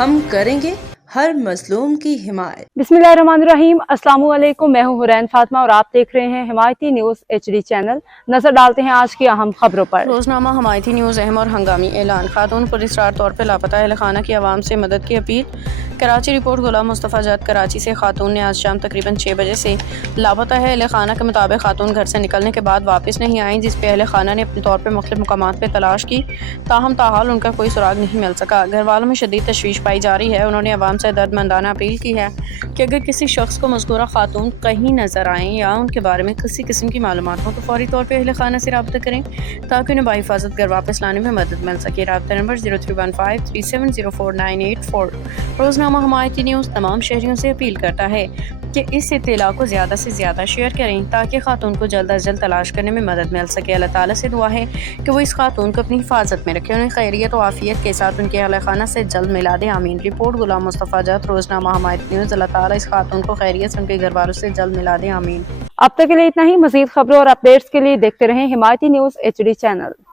ہم کریں گے ہر مظلوم کی حمایت۔ बिस्मिल्लाहिर्रहमानिर्रहीम। अस्सलाम वालेकुम। मैं हूँ हुरैन फातिमा और आप देख रहे हैं हिमायती न्यूज़ HD चैनल। नजर डालते हैं आज की अहम खबरों पर। रोजनामा हमायती न्यूज़ अहम और हंगामी ऐलान। खातून पुरस्रार तौर पर लापता अहल खाना की आवाम से मदद की अपील। कराची रिपोर्ट गुलाम मुस्तफ़ा जद कराची से खातून ने आज शाम तकरीबन 6 बजे से लापता है। अहल खाना के मुताबिक खातून घर से निकलने के बाद वापस नहीं आई, जिस पे अहल खाना ने अपने तौर पर मुख्तलिफ मुकामात पर तलाश की, ताहम ताहाल उनका कोई सुराग नहीं मिल सका। घर वालों में शदीद तशवीश पाई जा रही है। उन्होंने आवाम से दर्दमंदाना अपील की है कि अगर किसी शख्स को मज़कूरा खातून कहीं नजर आएँ या उनके बारे में किसी किस्म की मालूमात हो तो फौरी तौर पर अहल खाना से रब्ता करें ताकि उन्हें बाहिफाजत घर वापस लाने में मदद मिल सके। रब्ता नंबर 0315370494। रोजनामा हमायती न्यूज़ तमाम शहरियों से अपील करता है कि इस इत्तला को ज़्यादा से ज़्यादा शेयर करें ताकि खातून को जल्द अज जल्द तलाश करने में मदद मिल सके। अल्लाह ताला से दुआ है कि वो इस खातून को अपनी हिफाजत में रखे, उन्हें खैरियत और आफियत के साथ उनके अहल खाना से जल्द मिला दे। आमीन। रिपोर्ट गुलाम मुस्तफ़ा जद, रोजनामा हमायती न्यूज़। अल्लाह ताला इस खातून को खैरियत से उनके घर वालों से जल्द मिला दे। आमीन। अब तक के लिए इतना ही। मजीद खबरों और अपडेट्स के लिए देखते रहें हिमायती न्यूज़ HD चैनल।